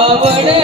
आवड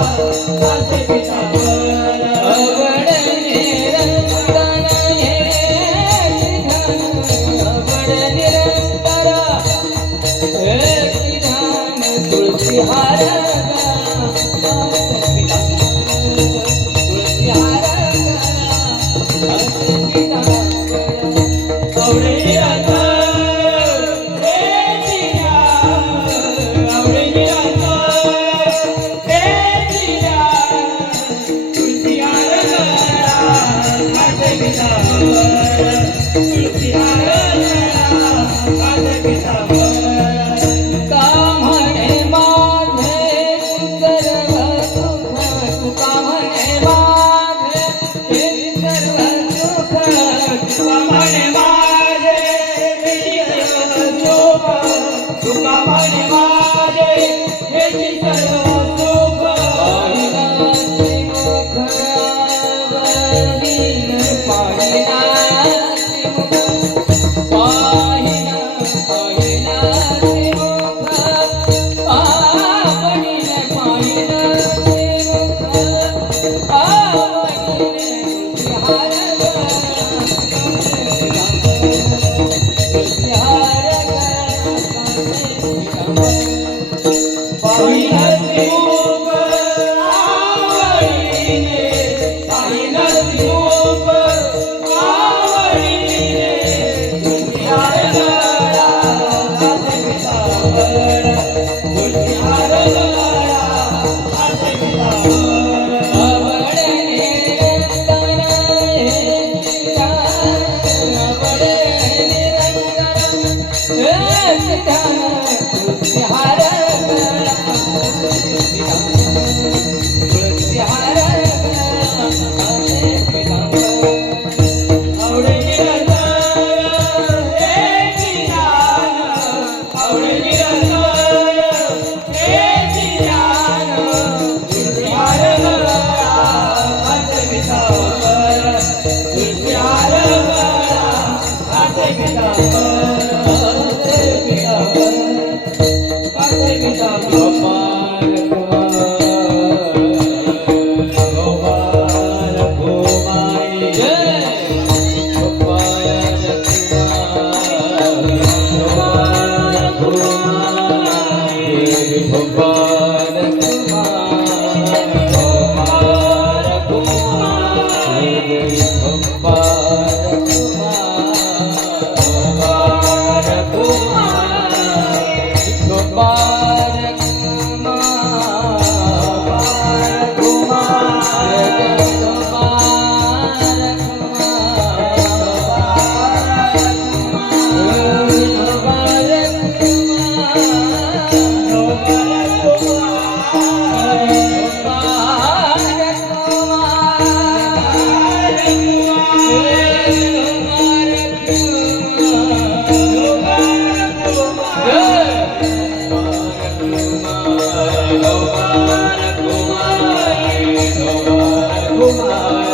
love. तुका पाणी माझे हे सर्व 你别。Oh,